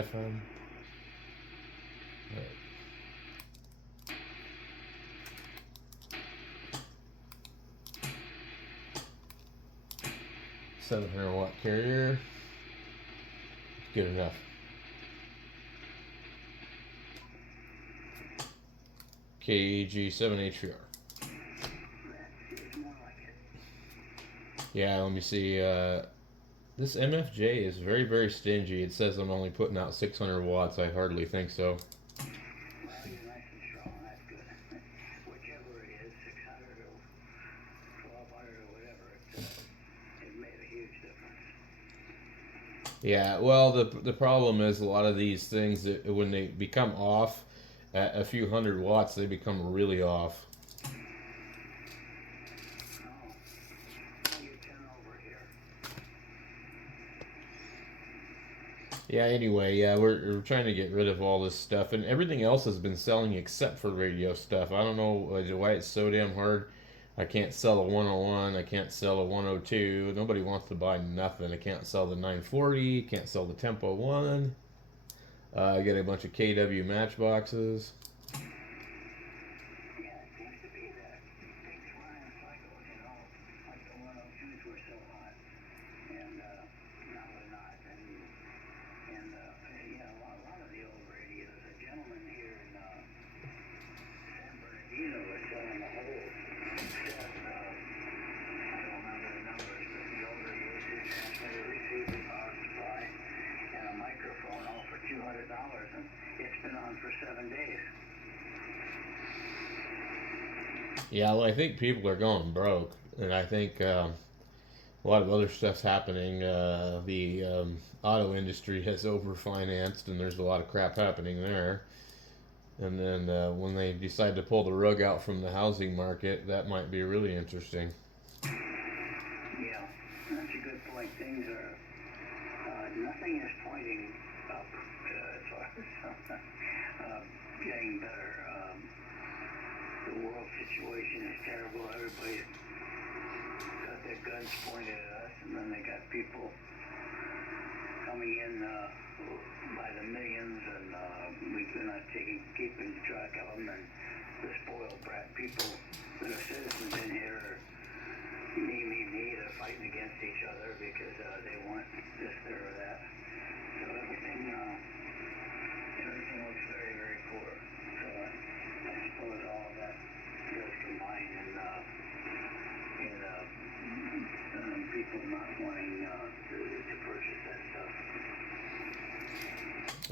FM. Right. 700-watt carrier. Good enough. KG7 HVR. Yeah, let me see. This MFJ is very, very stingy. It says I'm only putting out 600 watts. I hardly think so. Yeah, well, the problem is a lot of these things that when they become off at a few hundred watts, they become really off. Yeah, anyway, yeah, we're trying to get rid of all this stuff, and everything else has been selling except for radio stuff. I don't know why it's so damn hard. I can't sell a 101. I can't sell a 102. Nobody wants to buy nothing. I can't sell the 940. Can't sell the Tempo 1. I get a bunch of KW matchboxes. Yeah, well, I think people are going broke, and I think a lot of other stuff's happening. The auto industry has overfinanced, and there's a lot of crap happening there. And then when they decide to pull the rug out from the housing market, that might be really interesting. Yeah, that's a good point. Things are, nothing is pointing up as far as getting better. The world situation is terrible. Everybody's got their guns pointed at us, and then they got people coming in by the millions, and we're not keeping track of them, and the spoiled brat people that are citizens in here are me, they're fighting against each other because they want this, there, or that. So everything looks very, very poor. So I suppose all of that does combine in people not wanting to purchase that stuff.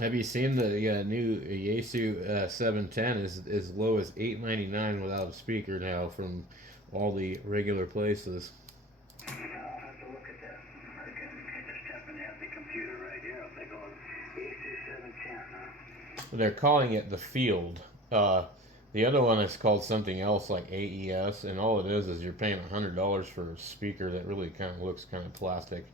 Have you seen the new Yaesu 710 is as low as $899 without a speaker now from all the regular places? I'll have to look at that. I just happen to have the computer right here. I'll take a look. Yaesu 710, huh? They're calling it the Field. The other one is called something else like AES, and all it is you're paying $100 for a speaker that really kind of looks kind of plastic.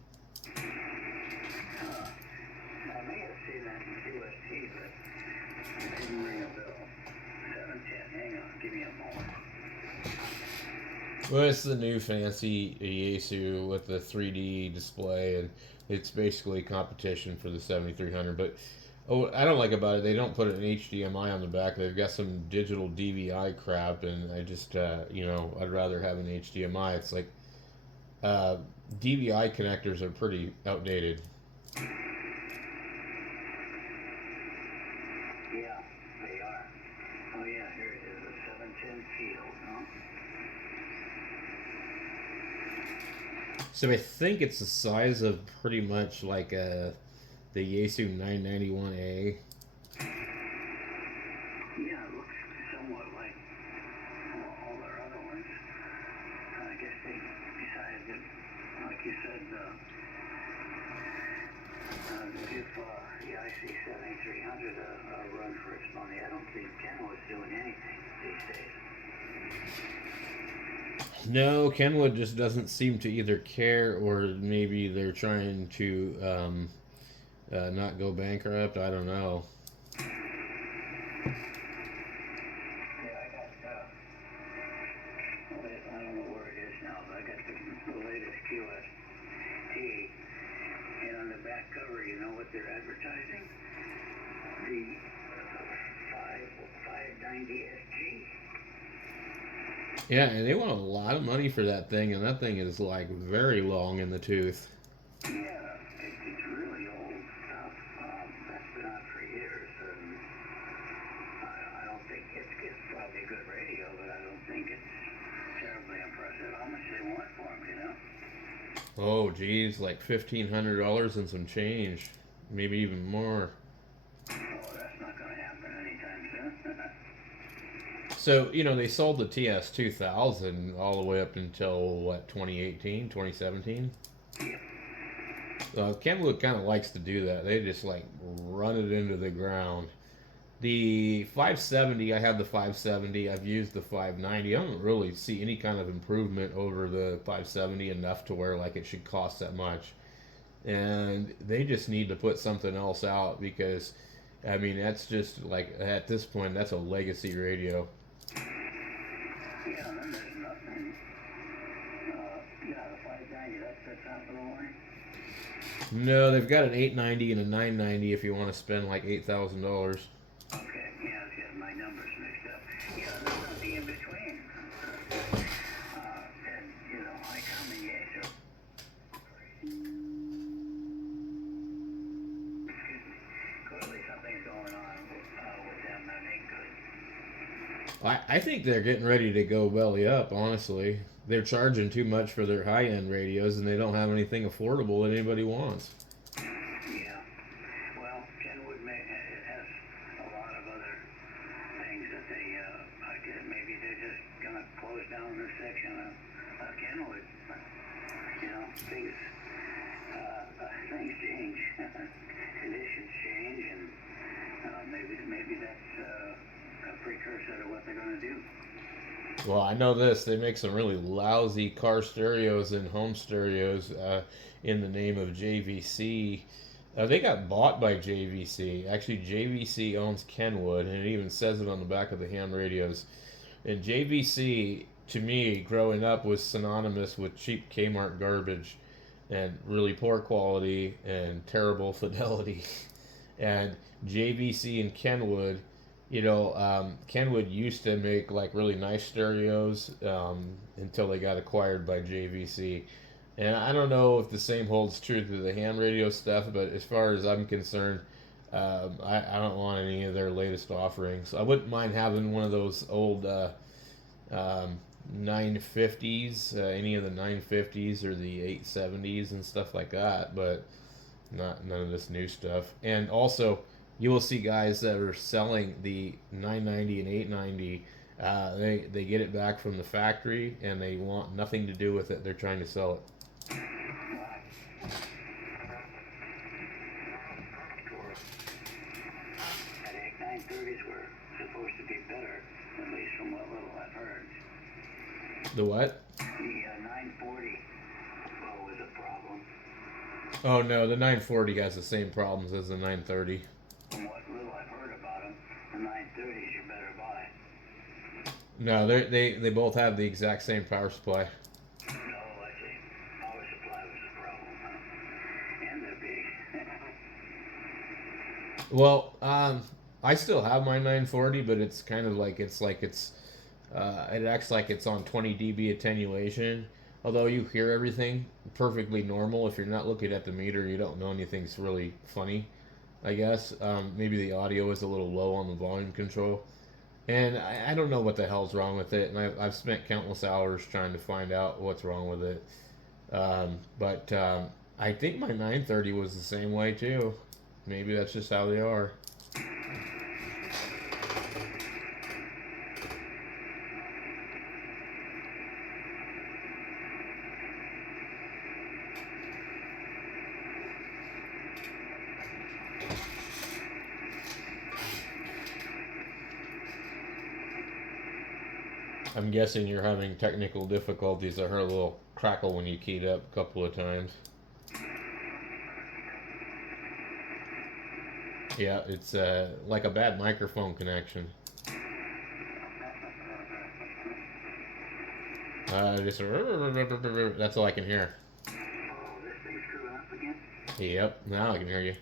Well, it's the new fancy Yaesu with the 3D display, and it's basically competition for the 7300. But I don't like about it, they don't put an HDMI on the back. They've got some digital DVI crap, and I just, I'd rather have an HDMI. It's like DVI connectors are pretty outdated. Yeah, they are. Oh yeah, here it is, a 710 Field, huh? So I think it's the size of pretty much like the Yaesu 991A. Yeah, it looks somewhat like all their other ones. I guess they decided to, like you said, give the IC7300 a run for its money. I don't think Kenwood's doing anything these days. No, Kenwood just doesn't seem to either care, or maybe they're trying to not go bankrupt. I don't know. Yeah, I got, I don't know where it is now, but I got the latest QST, and on the back cover, you know what they're advertising? the 590 SG. Yeah, and they want a lot of money for that thing, and that thing is like very long in the tooth. Yeah, it's really old stuff. That's been out for years, and I don't think it's probably a good radio, but I don't think it's terribly impressive. How much they want for them, you know? Oh, geez, like $1,500 and some change, maybe even more. Oh, that's not going to happen anytime soon. So, they sold the TS2000 all the way up until, what, 2018, 2017? Yep. Kenwood kind of likes to do that. They just, like, run it into the ground. The 570, I have the 570. I've used the 590. I don't really see any kind of improvement over the 570 enough to where, like, it should cost that much. And they just need to put something else out because, I mean, that's just, like, at this point, that's a legacy radio. Yeah, and then there's nothing. Yeah, the 590, that's the top of the line. No, they've got an 890 and a 990 if you want to spend like $8,000. Okay, yeah, I was getting my numbers mixed up. Yeah, there's nothing in between. And, I come in Yates. Excuse me. Clearly something's going on with them that ain't good. I think they're getting ready to go belly up, honestly. They're charging too much for their high end radios and they don't have anything affordable that anybody wants. Yeah. Well, Kenwood has a lot of other things that they, I guess maybe they're just going to close down their section of Kenwood. Things change, conditions change, and maybe that's a precursor to what they're going to do. Well, I know this. They make some really lousy car stereos and home stereos in the name of JVC. They got bought by JVC. Actually, JVC owns Kenwood, and it even says it on the back of the ham radios. And JVC, to me, growing up, was synonymous with cheap Kmart garbage and really poor quality and terrible fidelity. And JVC and Kenwood, Kenwood used to make like really nice stereos until they got acquired by JVC. And I don't know if the same holds true to the ham radio stuff, but as far as I'm concerned, I don't want any of their latest offerings. I wouldn't mind having one of those old 950s, any of the 950s or the 870s and stuff like that, but none of this new stuff. And also, you will see guys that are selling the 990 and 890. They get it back from the factory and they want nothing to do with it. They're trying to sell it. And 930s were supposed to be better, at least from what little I've heard. The what? The 940 was a problem. Oh no, the 940 has the same problems as the 930. From what little I've heard about them, the 930s you better buy. No, they both have the exact same power supply. No, I see. Power supply was the problem, huh? And they're big. Well, I still have my 940, but it's kind of like it acts like it's on 20 dB attenuation. Although you hear everything perfectly normal, if you're not looking at the meter, you don't know anything's really funny, I guess. Maybe the audio is a little low on the volume control. And I don't know what the hell's wrong with it, and I've spent countless hours trying to find out what's wrong with it. But I think my 930 was the same way too. Maybe that's just how they are. I'm guessing you're having technical difficulties. I heard a little crackle when you keyed up a couple of times. Yeah, it's like a bad microphone connection. Just that's all I can hear. Oh, this thing's screwing up again? Yep, now I can hear you.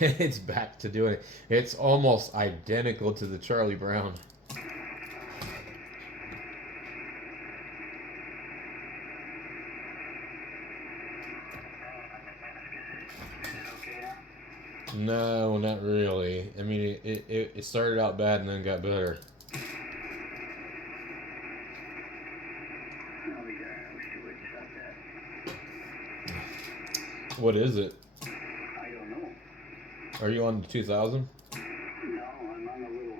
It's back to doing it. It's almost identical to the Charlie Brown. Okay now? No, not really. I mean, it started out bad and then got better. No, we should stop that. What is it? I don't know. Are you on the 2000? No, I'm on the little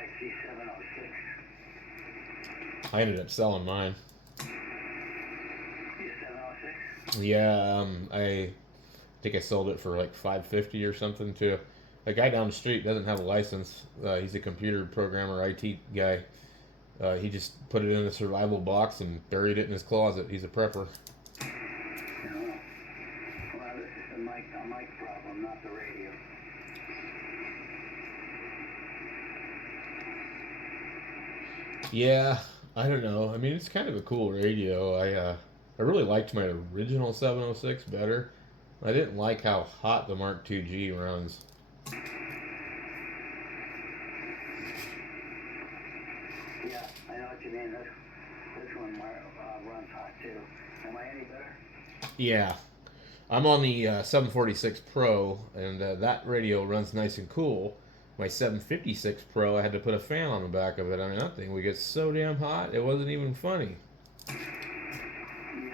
IC 706. I ended up selling mine. You 706? Yeah, I think I sold it for like 550 or something to a guy down the street. Doesn't have a license. He's a computer programmer, IT guy. He just put it in a survival box and buried it in his closet. He's a prepper. No. Well, this is a mic problem, not the radio. Yeah, I don't know. I mean, it's kind of a cool radio. I really liked my original 706 better. I didn't like how hot the Mark II-G runs. Yeah, I know what you mean. This one runs hot too. Am I any better? Yeah, I'm on the 746 Pro, and that radio runs nice and cool. My 756 Pro, I had to put a fan on the back of it. I mean, that thing would get so damn hot, it wasn't even funny. Yeah. This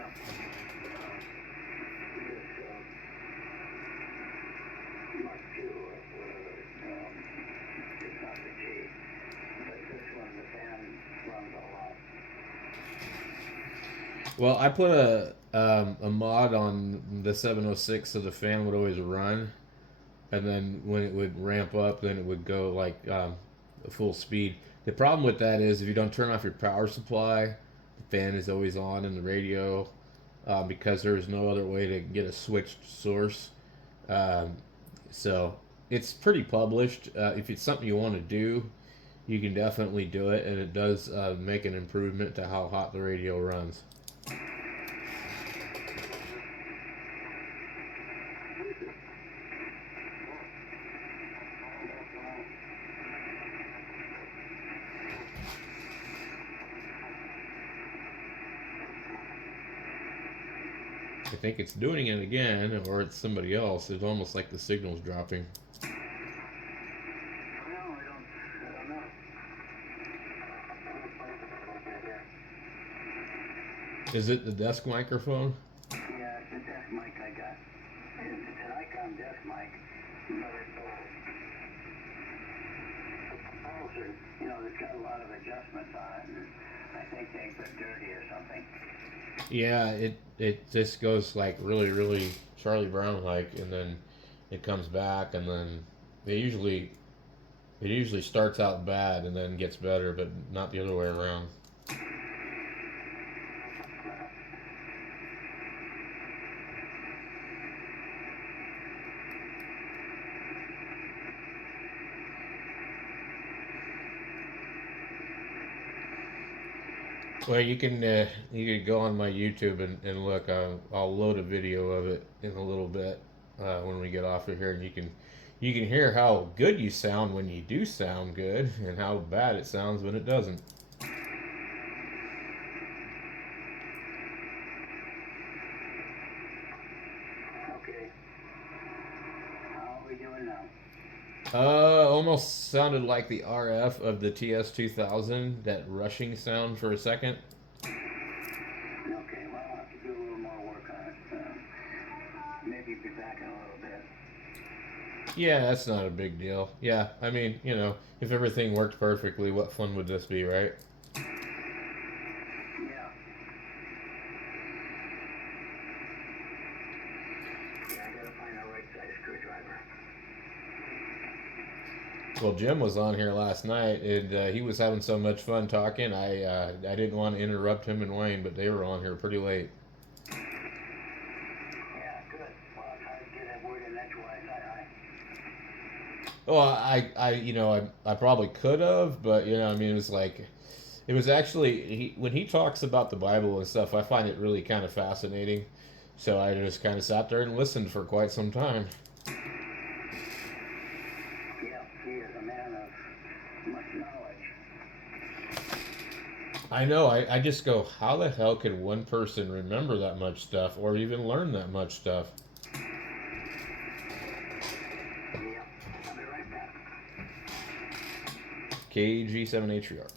Mark II or whatever. It's not the G, but this one the fan runs a lot. Well, I put a mod on the 706 so the fan would always run, and then when it would ramp up, then it would go like full speed. The problem with that is if you don't turn off your power supply, the fan is always on in the radio because there is no other way to get a switched source. Um, so it's pretty published. If it's something you want to do, you can definitely do it, and it does make an improvement to how hot the radio runs. I think it's doing it again, or it's somebody else. It's almost like the signal's dropping. Well, I don't know. Is it the desk microphone? Yeah, it's the desk mic I got. It's an Icon desk mic, but it's it's got a lot of adjustments on it, and I think they got dirty or something. Yeah, it just goes like really Charlie Brown like, and then it comes back, and then it usually starts out bad and then gets better, but not the other way around. Well, you can go on my YouTube and look. I'll load a video of it in a little bit when we get off of here, and you can hear how good you sound when you do sound good, and how bad it sounds when it doesn't. Okay. How are we doing now? Almost sounded like the RF of the TS2000, that rushing sound for a second. Okay, well, I'll have to do a little more work on it. Maybe be back in a little bit. Yeah, that's not a big deal. Yeah, I mean, if everything worked perfectly, what fun would this be, right? Yeah. Yeah, I gotta find a right size screwdriver. Well, Jim was on here last night, and he was having so much fun talking. I didn't want to interrupt him and Wayne, but they were on here pretty late. Yeah, good. Well, I'll try to get that word in edgewise. Well, I probably could have, but I mean, it was actually when he talks about the Bible and stuff. I find it really kind of fascinating. So I just kind of sat there and listened for quite some time. Yeah, he is a man of much knowledge. I know, I just go, how the hell can one person remember that much stuff or even learn that much stuff? Yeah, I'll be right back. KG7H3R.